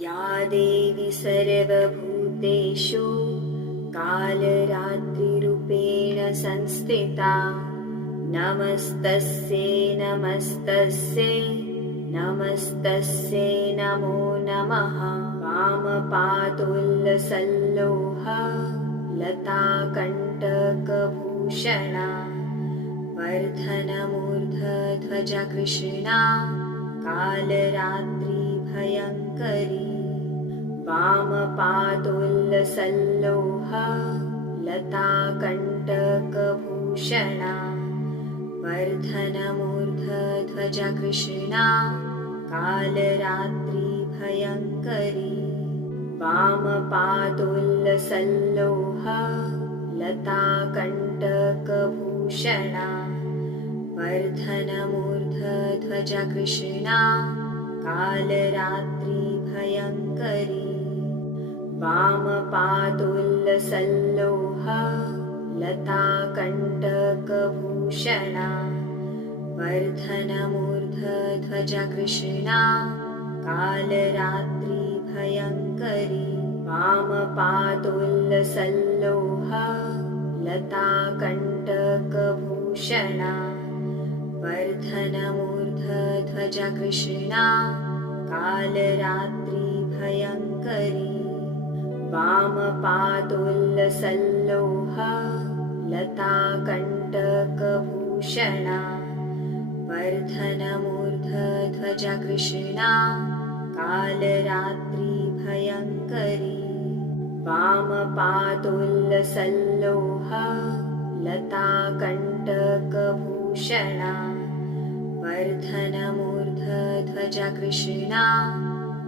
या देवी सर्वभूतेषु कालरात्रिरूपेण संस्थिता नमस्तस्यै नमस्तस्यै नमस्तस्यै नमो नमः। वामपादोल्लसल्लोहा लताकण्टकभूषणा वर्धनमूर्धध्वजा कृष्णा कालरात्रि भयङ्करी। वामपादोल्लसल्लोहा लताकण्टकभूषणा वर्धनमूर्धध्वजा कृष्णा कालरात्रि भयङ्करी। वामपादोल्लसल्लोहा लताकण्टकभूषणा वर्धनमूर्धध्वजा कृष्णा कालरात्रि भयङ्करी। वामपादोल्लसल्लोहा लताकण्टकभूषणा वर्धनमूर्धध्वजा कृष्णा कालरात्रि भयङ्करी। वामपादोल्लसल्लोहा लताकण्टकभूषणा वर्धनमूर्धध्वजा कृष्णा कालरात्रि भयङ्करी। वामपादोल्लसल्लोहा लताकण्टकभूषणा वर्धनमूर्धध्वजा कृष्णा कालरात्रि भयङ्करी। वामपादोल्लसल्लोहा लताकण्टकभूषणा वर्धनमूर्धध्वजा कृष्णा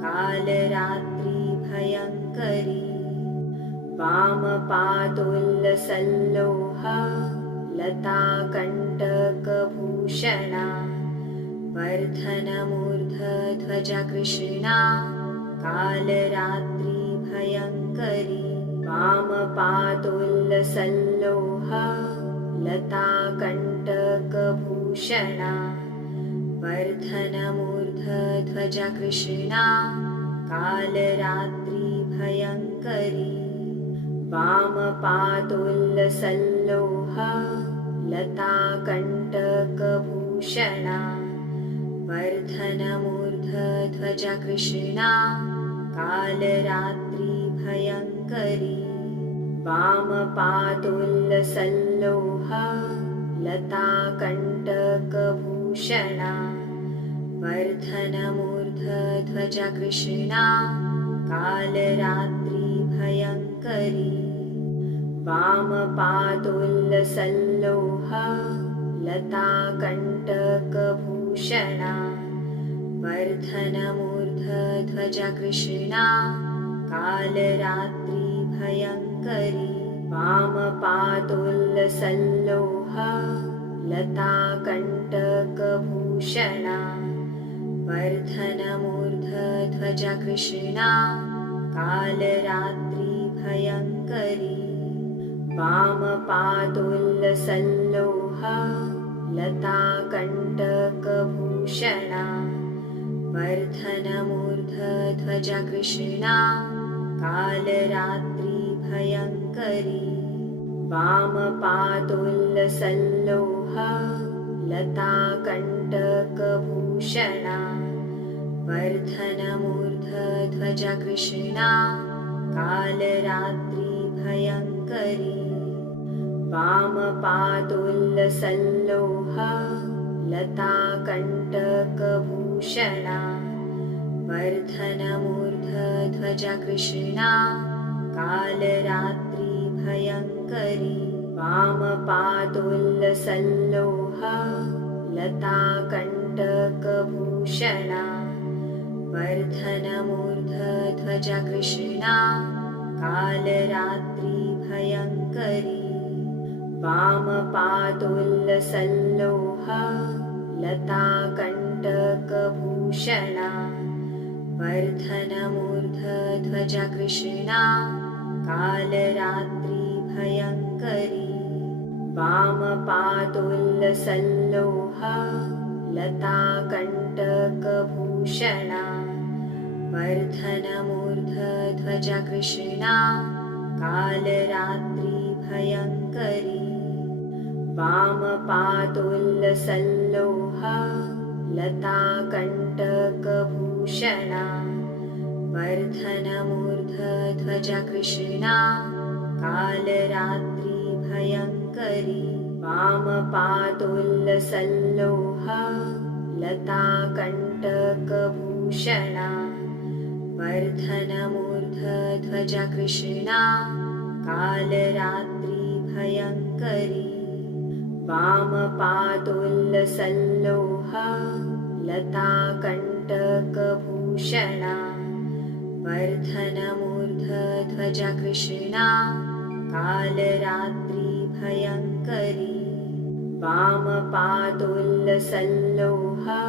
कालरात्रि भयङ्करी। वामपादोल्लसल्लोहा लताकण्टकभूषणा वर्धनमूर्धध्वजा कृष्णा कालरात्रि भयङ्करी। वामपादोल्लसल्लोहा लताकण्टकभूषणा वर्धनमूर्धध्वजा कृष्णा कालरात्रि भयङ्करी। वामपादोल्लसल्लोहा लताकण्टकभूषणा वर्धनमूर्धध्वजा कृष्णा कालरात्रि भयङ्करी। वामपादोल्लसल्लोहा लताकण्टकभूषणा वर्धनमूर्धध्वजा कृष्णा कालरात्रि भयङ्करी। वामपादोल्लसल्लोहा लताकण्टकभूषणा वर्धनमूर्धध्वजा कृष्णा कालरात्रि भयङ्करी। वामपादोल्लसल्लोहा लताकण्टकभूषणा वर्धनमूर्धध्वजा कृष्णा कालरात्रि भयङ्करी। वामपादोल्लसल्लोहा लताकण्टकभूषणा वर्धनमूर्धध्वजा कृष्णा कालरात्रि भयङ्करी। वामपादोल्लसल्लोहा लताकण्टकभूषणा वर्धनमूर्धध्वजा कृष्णा कालरात्रि भयङ्करी। वामपादोल्लसल्लोहा लताकण्टकभूषणा वर्धनमूर्धध्वजा कृष्णा कालरात्रि भयङ्करी। वामपादोल्लसल्लोहा लताकण्टकभूषणा वर्धनमूर्धध्वजा कृष्णा कालरात्रि भयङ्करी। वामपादोल्लसल्लोहा लताकण्टकभूषणा वर्धनमूर्धध्वजा कृष्णा कालरात्रि भयङ्करी। वामपादोल्लसल्लोहा लताकण्टकभूषणा वर्धनमूर्धध्वजा कृष्णा कालरात्रि भयङ्करी वामपादोल्लसल्लोहा लताकण्टकभूषणा वर्धनमूर्धध्वजा कृष्णा कालरात्रि भयङ्करी वामपादोल्लसल्लोहा लताकण्टकभूषणा वर्धनमूर्धध्वजा कृष्णा कालरात्रि भयङ्करी वामपादोल्लसल्लोहा लताकण्टकभूषणा वर्धनमूर्धध्वजा कृष्णा कालरात्रि भयङ्करी वामपादोल्लसल्लोहा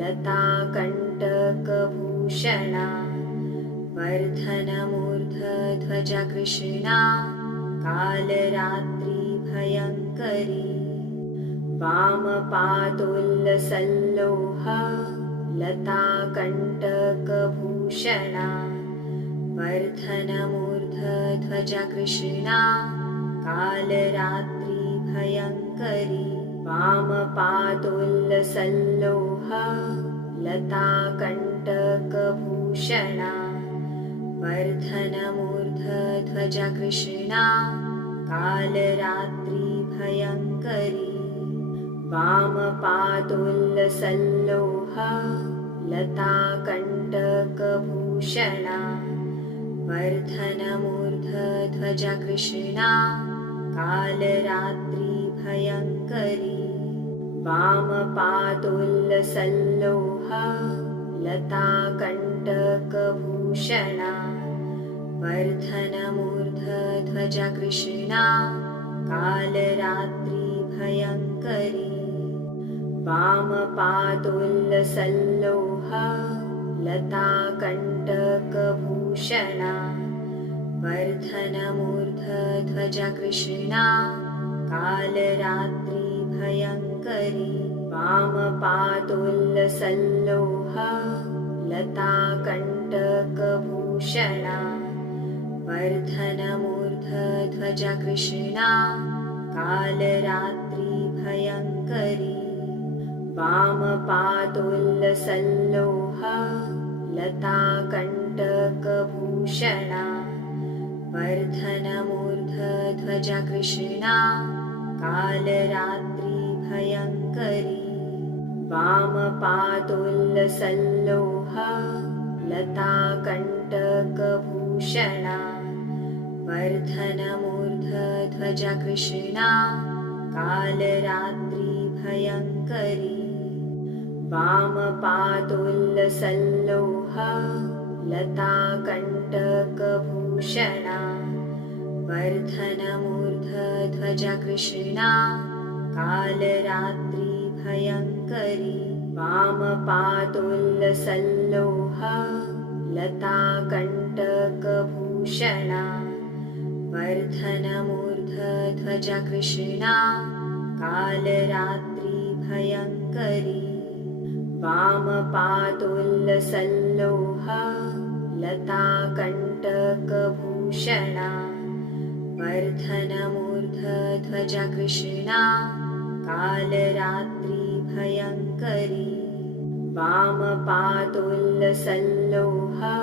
लताकण्टकभूषणा वर्धनमूर्धध्वजा कृष्णा कालरात्रि भयङ्करी वामपादोल्लसल्लोहा लताकण्टकभूषणा वर्धनमूर्धध्वजा कृष्णा कालरात्रि भयङ्करी वामपादोल्लसल्लोहा लताकण्टकभूषणा वर्धनमूर्धध्वजा कृष्णा कालरात्रि भयङ्करी वामपादोल्लसल्लोहा लताकण्टकभूषणा वर्धनमूर्धध्वजा कृष्णा कालरात्रि भयङ्करी वामपादोल्लसल्लोहा लताकण्टकभूषणा वर्धनमूर्धध्वजा कृष्णा कालरात्रि भयङ्करी वामपादोल्लसल्लोहा लताकण्टकभूषणा वर्धनमूर्धध्वजा कृष्णा कालरात्रि भयङ्करी वामपादोल्लसल्लोहा लताकण्टकभूषणा वर्धनमूर्धध्वजा कृष्णा कालरात्रि भयङ्करी वामपादोल्लसल्लोहा लताकण्टकभूषणा वर्धनमूर्धध्वजा कृष्णा कालरात्रि भयङ्करी वामपादोल्लसल्लोहा लताकण्टकभूषणा वर्धनमूर्धध्वजा कृष्णा कालरात्रि भयङ्करी वामपादोल्लसल्लोहा लताकण्टकभूषणा वर्धनमूर्धध्वजा कृष्णा कालरात्रि भयङ्करी वामपादोल्लसल्लोहा लताकण्टकभूषणा वर्धनमूर्धध्वजा कृष्णा कालरात्रि भयङ्करी वामपादोल्लसल्लोहा लताकण्टकभूषणा वर्धनमूर्धध्वजा कृष्णा कालरात्रि भयङ्करी वामपादोल्लसल्लोहा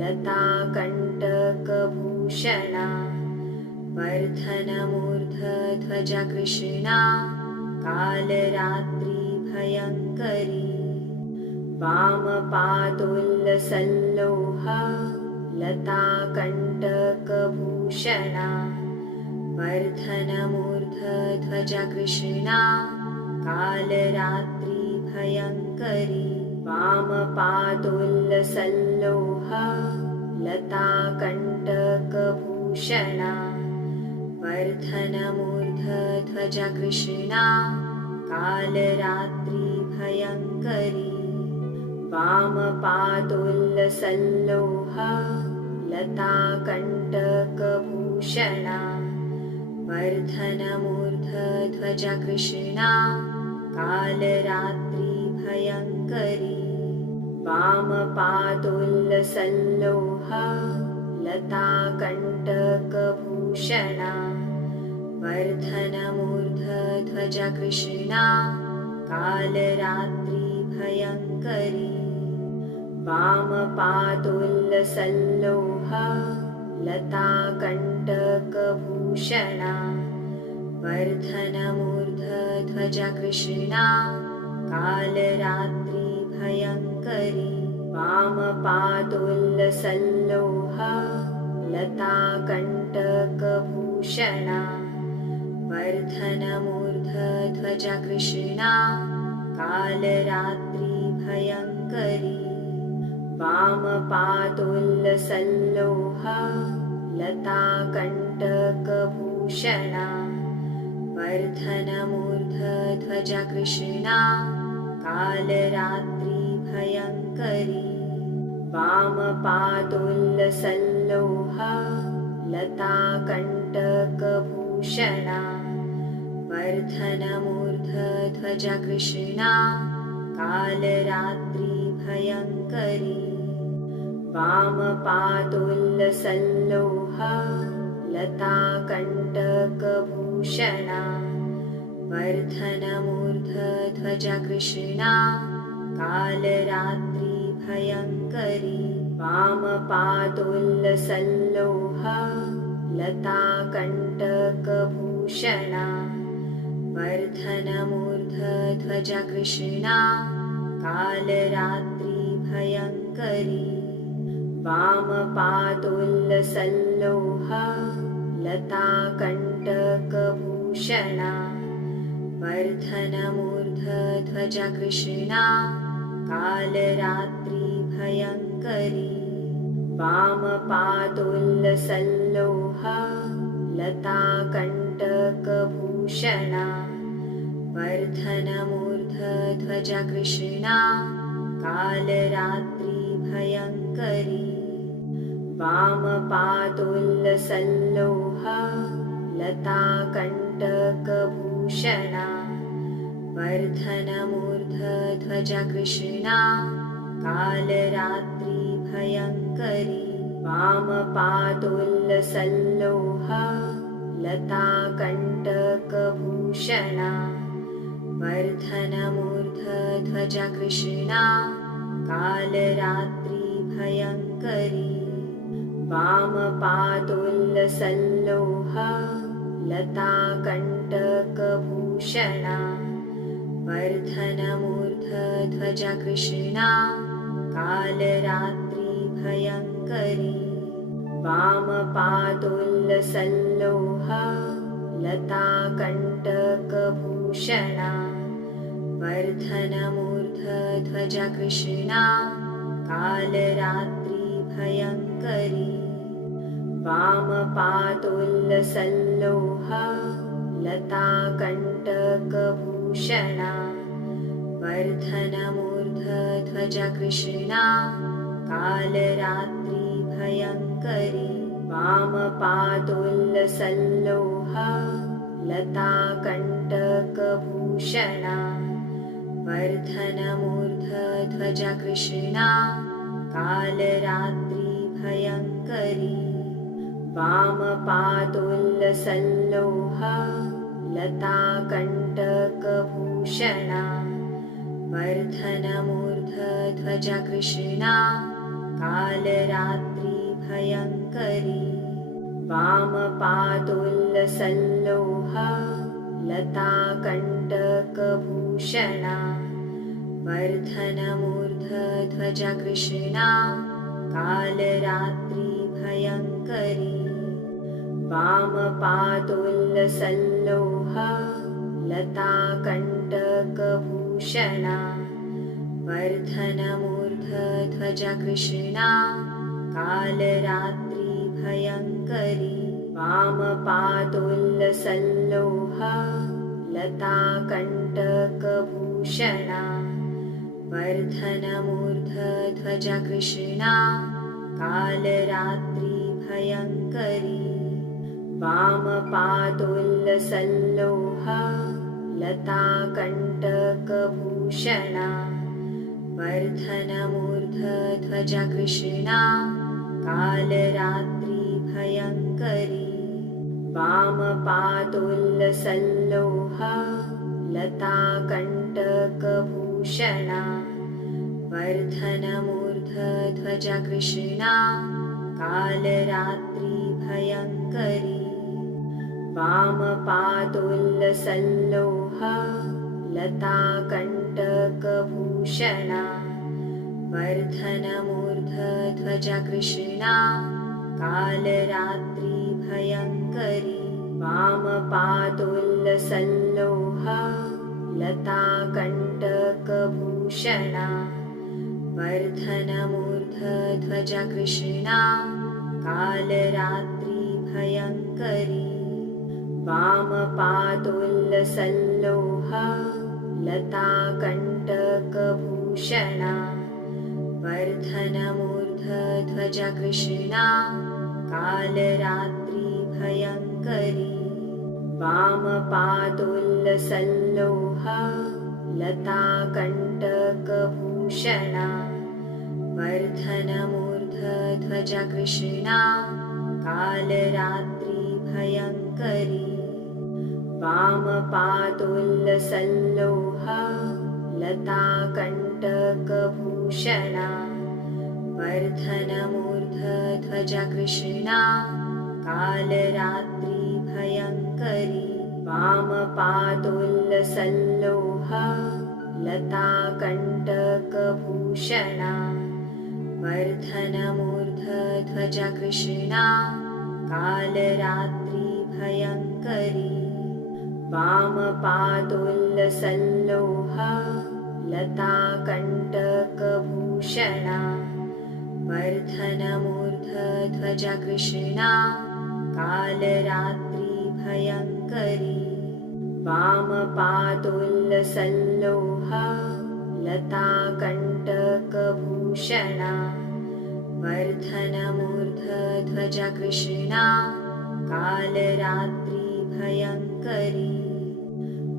लताकण्टकभूषणा वर्धनमूर्धध्वजा कृष्णा कालरात्रि भयङ्करी वामपादोल्लसल्लोहा लताकण्टकभूषणा वर्धनमूर्धध्वजा कृष्णा कालरात्रि भयङ्करी वामपादोल्लसल्लोहा लताकण्टकभूषणा वर्धनमूर्धध्वजा कृष्णा कालरात्रि भयङ्करी वामपादोल्लसल्लोहा लताकण्टकभूषणा वर्धनमूर्धध्वजा कृष्णा कालरात्रि भयङ्करी वामपादोल्लसल्लोहा लताकण्टकभूषणा वर्धनमूर्धध्वजा कृष्णा कालरात्रिभयङ्करी वामपादोल्लसल्लोहा लताकण्टकभूषणा वर्धनमूर्धध्वजा कृष्णा कालरात्रिभयङ्करी वामपादोल्लसल्लोहा लताकण्टकभूषणा वर्धनमूर्धध्वजा कृष्णा कालरात्रिभयङ्करी वामपादोल्लसल्लोहा लताकण्टकभूषणा वर्धनमूर्धध्वजा कृष्णा कालरात्रिभयङ्करी वामपादोल्लसल्लोहा लताकण्टकभूषणा वर्धनमूर्धध्वजा कृष्णा कालरात्रिभयङ्करी वामपादोल्लसल्लोहा लताकण्टकभूषणा वर्धनमूर्धध्वजा कृष्णा कालरात्रिभयङ्करी वामपादोल्लसल्लोहा लताकण्टकभूषणा वर्धनमूर्धध्वजा कृष्णा कालरात्रिभयङ्करी वामपादोल्लसल्लोहा लताकण्टकभूषणा वर्धनमूर्धध्वजा कृष्णा कालरात्रिभयङ्करी वामपादोल्लसल्लोहा लताकण्टकभूषणा वर्धनमूर्धध्वजा कृष्णा कालरात्रिभयङ्करी वामपादोल्लसल्लोहा लताकण्टकभूषणा वर्धनमूर्धध्वजा कृष्णा कालरात्रिभयङ्करी वामपादोल्लसल्लोहा लताकण्टकभूषणा वर्धनमूर्धध्वजा कृष्णा कालरात्रिभयङ्करी वामपादोल्लसल्लोहा लताकण्टकभूषणा वर्धनमूर्धध्वजा कृष्णा कालरात्रिभयङ्करी वामपादोल्लसल्लोहा लताकण्टकभूषणा वर्धनमूर्धध्वजा कृष्णा कालरात्रिभयङ्करी वामपादोल्लसल्लोहा लताकण्टकभूषणा वर्धनमूर्धध्वजा कृष्णा कालरात्रिभयङ्करी वामपादोल्लसल्लोहा लताकण्टकभूषणा वर्धनमूर्धध्वजा कृष्णा कालरात्रिभयङ्करी वामपादोल्लसल्लोहा लताकण्टकभूषणा वर्धनमूर्धध्वजा कृष्णा कालरात्रिभयङ्करी वामपादोल्लसल्लोहा लताकण्टकभूषणा वर्धनमूर्धध्वजा कृष्णा कालरात्रिभयङ्करी वामपादोल्लसल्लोहा लताकण्टकभूषणा वर्धनमूर्धध्वजा कृष्णा कालरात्रिभयङ्करी वामपादोल्लसल्लोहा लताकण्टकभूषणा वर्धनमूर्धध्वजा कृष्णा कालरात्रिभयङ्करी वामपादोल्लसल्लोहा लताकण्टकभूषणा वर्धनमूर्धध्वजा कृष्णा कालरात्रि भयङ्करी वामपादोल्लसल्लोहा लताकण्टकभूषणा वर्धनमूर्धध्वजा कृष्णा कालरात्रि भयङ्करी वामपादोल्लसल्लोहा लताकण्टकभूषणा वर्धनमूर्धध्वजा कृष्णा कालरात्रि भयङ्करी वामपादोल्लसल्लोहा लताकण्टकभूषणा वर्धनमूर्धध्वजा कृष्णा कालरात्रि भयङ्करी वामपादोल्लसल्लोहा लताकण्टकभूषणा वर्धनमूर्धध्वजा कृष्णा कालरात्रि भयङ्करी वामपादोल्लसल्लोहा लताकण्टकभूषणा वर्धनमूर्धध्वजा कृष्णा कालरात्रि भयङ्करी वामपादोल्लसल्लोहा लताकण्टकभूषणा वर्धनमूर्धध्वजा कृष्णा कालरात्रि भयङ्करी वामपादोल्लसल्लोहा लताकण्टकभूषणा वर्धनमूर्धध्वजा कृष्णा कालरात्रि भयङ्करी वामपादोल्लसल्लोहा लताकण्टकभूषणा वर्धनमूर्धध्वजा कृष्णा कालरात्रि भयङ्करी वामपादोल्लसल्लोहा लताकण्टकभूषणा वर्धनमूर्धध्वजा कृष्णा कालरात्रि भयङ्करी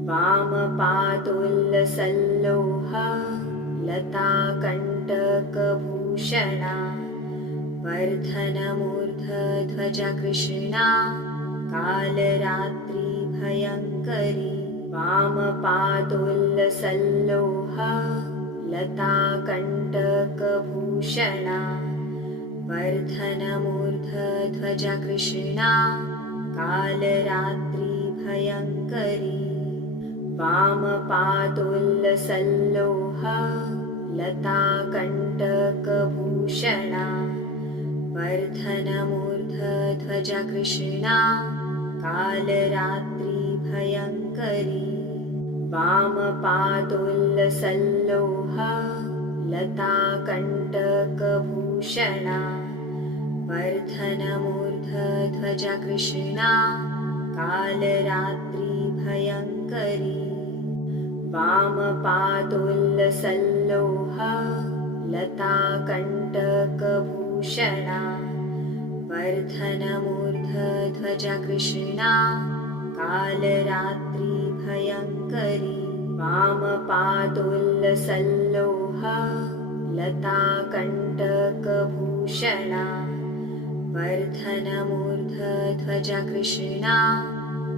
वामपादोल्लसल्लोहा लताकण्टकभूषणा वर्धनमूर्धध्वजा कृष्णा कालरात्रि भयङ्करी वामपादोल्लसल्लोहा लताकण्टकभूषणा वर्धनमूर्धध्वजा कृष्णा कालरात्रि भयङ्करी वामपादोल्लसल्लोहा लताकण्टकभूषणा वर्धनमूर्धध्वजा कृष्णा कालरात्रि भयङ्करी वामपादोल्लसल्लोहा लताकण्टकभूषणा वर्धनमूर्धध्वजा कृष्णा कालरात्रि भयङ्करी वामपादोल्लसल्लोहा लताकण्टकभूषणा वर्धनमूर्धध्वजा कृष्णा कालरात्रि भयङ्करी वामपादोल्लसल्लोहा लताकण्टकभूषणा वर्धनमूर्धध्वजा कृष्णा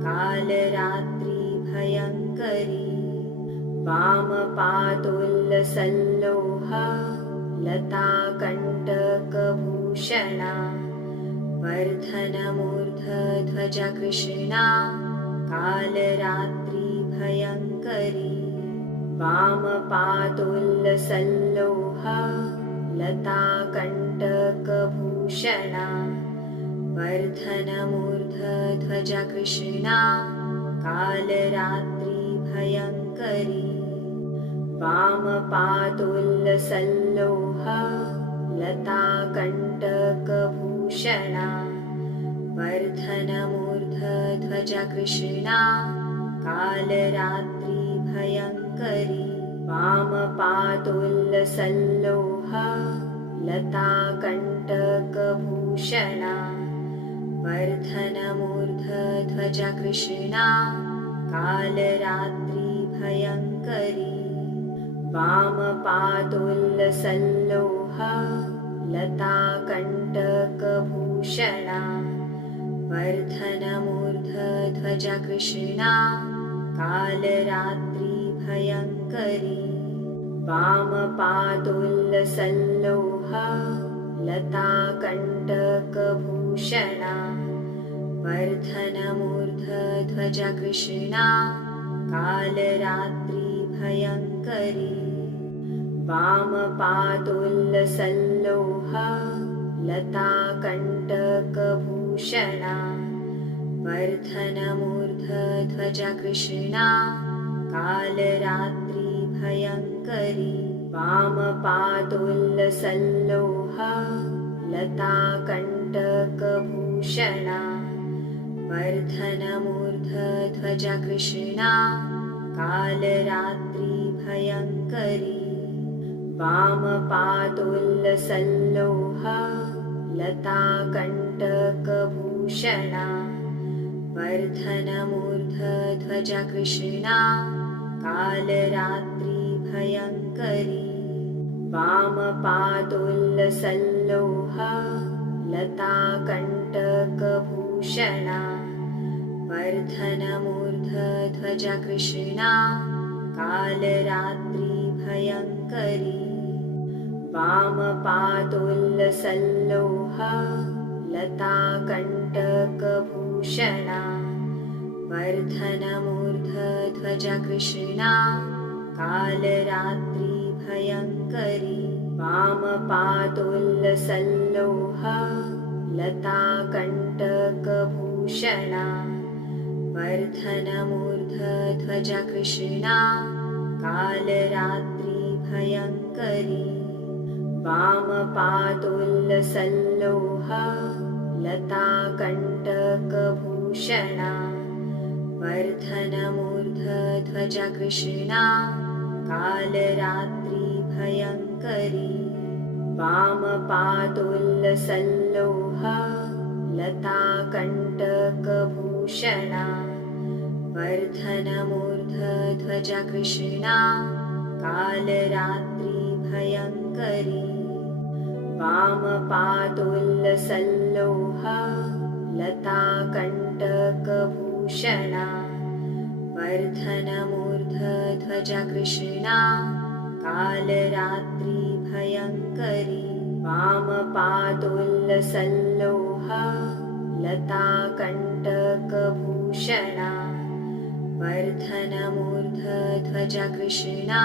कालरात्रि भयङ्करी वामपादोल्लसल्लोहा लताकण्टकभूषणा वर्धनमूर्धध्वजा कृष्णा कालरात्रि भयङ्करी वामपादोल्लसल्लोहा लताकण्टकभूषणा वर्धनमूर्धध्वजा कृष्णा कालरात्रि भयङ्करी वामपादोल्लसल्लोहा लताकण्टकभूषणा वर्धनमूर्धध्वजा कृष्णा कालरात्रि भयङ्करी वामपादोल्लसल्लोहा लताकण्टकभूषणा वर्धनमूर्धध्वजा कृष्णा कालरात्रि भयङ्करी वामपादोल्लसल्लोहा लताकण्टकभूषणा वर्धनमूर्धध्वजा कृष्णा कालरात्रिभयङ्करी वामपादोल्लसल्लोहा लताकण्टकभूषणा वर्धनमूर्धध्वजा कृष्णा कालरात्रिभयङ्करी वामपादोल्लसल्लोहा लताकण्टकभूषणा वर्धनमूर्धध्वजा कृष्णा कालरात्रिभयङ्करी वामपादोल्लसल्लोहा लताकण्टकभूषणा वर्धनमूर्धध्वजा कृष्णा कालरात्रिभयङ्करी वामपादोल्लसल्लोहा लताकण्टकभूषणा वर्धनमूर्धध्वजा कृष्णा कालरात्रिभयङ्करी वामपादोल्लसल्लोहा लताकण्टकभूषणा वर्धनमूर्धध्वजा कृष्णा कालरात्रिभयङ्करी वामपादोल्लसल्लोहा लताकण्टकभूषणा वर्धनमूर्धध्वजा कृष्णा कालरात्रिभयङ्करी वामपादोल्लसल्लोहा लताकण्टकभूषणा वर्धनमूर्धध्वजा कृष्णा कालरात्रिभयङ्करी वामपादोल्लसल्लोहा लताकण्टकभूषणा वर्धनमूर्धध्वजा कृष्णा कालरात्रिभयङ्करी वामपादोल्लसल्लोहा लताकण्टकभूषणा वर्धनमूर्धध्वजा कृष्णा कालरात्रिभयङ्करी वामपादोल्लसल्लोहा लताकण्टकभूषणा वर्धनमूर्धध्वजा कृष्णा कालरात्रिभयङ्करी वामपादोल्लसल्लोहा लताकण्टकभूषणा वर्धनमूर्धध्वजा कृष्णा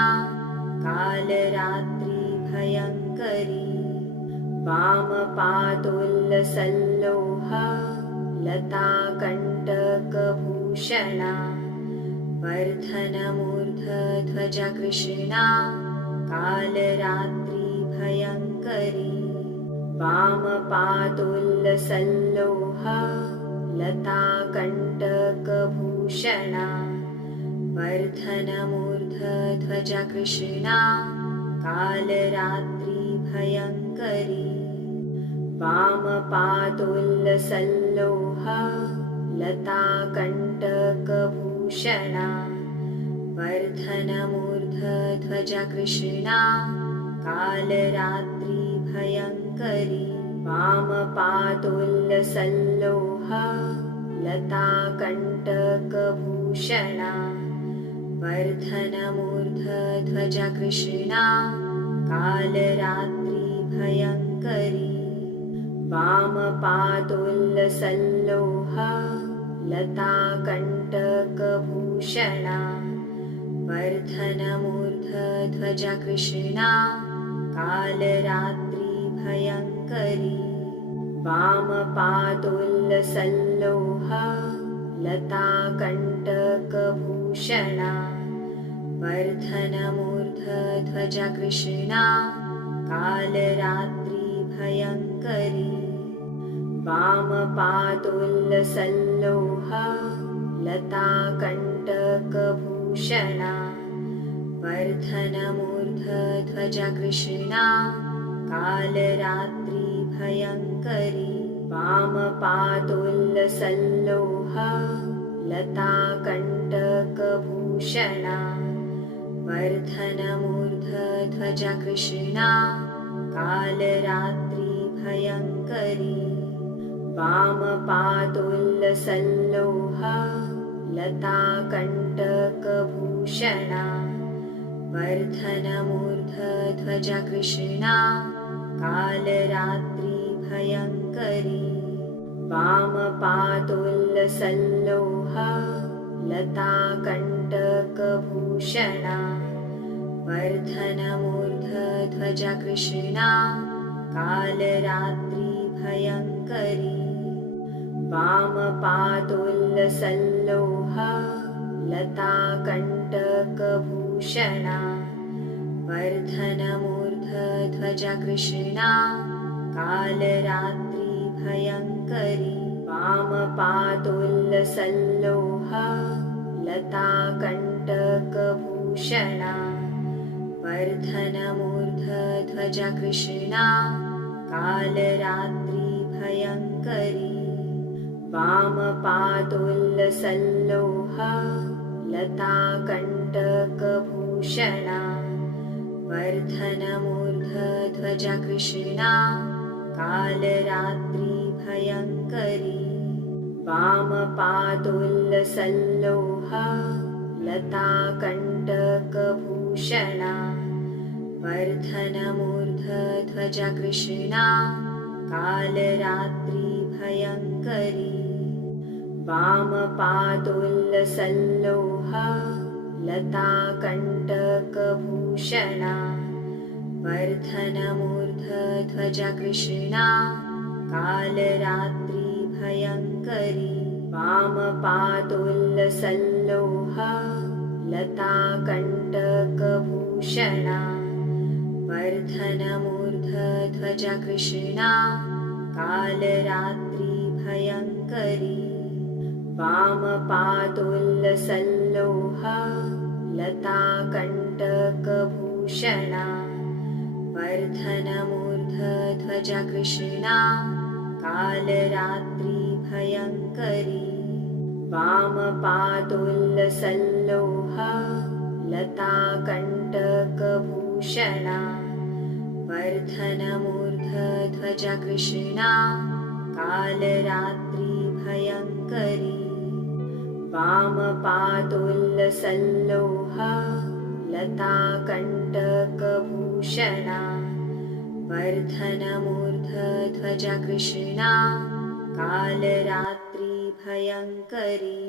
कालरात्रिभयङ्करी वामपादोल्लसल्लोहा लताकण्टकभूषणा वर्धनमूर्धध्वजा कृष्णा कालरात्रिभयङ्करी वामपादोल्लसल्लोहा लताकण्टकभूषणा वर्धनमूर्धध्वजा कृष्णा कालरात्रिभयङ्करी वामपादोल्लसल्लोहा लताकण्टकभूषणा वर्धनमूर्धध्वजा कृष्णा कालरात्रिभयङ्करी वामपादोल्लसल्लोहा लताकण्टकभूषणा वर्धनमूर्धध्वजा कृष्णा कालरात्रिभयङ्करी वामपादोल्लसल्लोहा लताकण्टकभूषणा वर्धनमूर्धध्वजा कृष्णा कालरात्रिभयङ्करी वामपादोल्लसल्लोहा लताकण्टकभूषणा वर्धनमूर्धध्वजा कृष्णा कालरात्रिभयङ्करी वामपादोल्लसल्लोहा लताकण्टकभूषणा वर्धनमूर्धध्वजा कृष्णा कालरात्रिभयङ्करी वामपादोल्लसल्लोहा लताकण्टकभूषणा वर्धनमूर्धध्वजा कृष्णा कालरात्रि भयङ्करी वामपादोल्लसल्लोहा लताकण्टकभूषणा वर्धनमूर्धध्वजा कृष्णा कालरात्रि भयङ्करी वामपादोल्लसल्लोहा लताकण्टकभूषणा वर्धनमूर्धध्वजा कृष्णा कालरात्रि भयङ्करी वामपादोल्लसल्लोहा लताकण्टकभूषणा वर्धनमूर्धध्वजा कृष्णा कालरात्रि भयङ्करी वामपादोल्लसल्लोहा लताकण्टकभूषणा वर्धनमूर्धध्वजा कृष्णा कालरात्रि भयङ्करी वामपादोल्लसल्लोहा लताकण्टकभूषणा वर्धनमूर्धध्वजा कृष्णा कालरात्रि भयङ्करी वामपादोल्लसल्लोहा लताकण्टकभूषणा वर्धनमूर्धध्वजा कृष्णा कालरात्रि भयङ्करी वामपादोल्लसल्लोहा लताकण्टकभूषणा वर्धनमूर्धध्वजा कृष्णा कालरात्रि भयङ्करी वामपादोल्लसल्लोहा लताकण्टकभूषणा वर्धनमूर्धध्वजा कृष्णा कालरात्रि भयङ्करी वामपादोल्लसल्लोहा लताकण्टकभूषणा वर्धनमूर्धध्वजा कृष्णा कालरात्रि भयङ्करी वामपादोल्लसल्लोहा लताकण्टकभूषणा वर्धनमूर्धध्वजा कृष्णा कालरात्रि भयङ्करी वामपादोल्लसल्लोहा लताकण्टकभूषणा वर्धनमूर्धध्वजा कृष्णा कालरात्रि भयङ्करी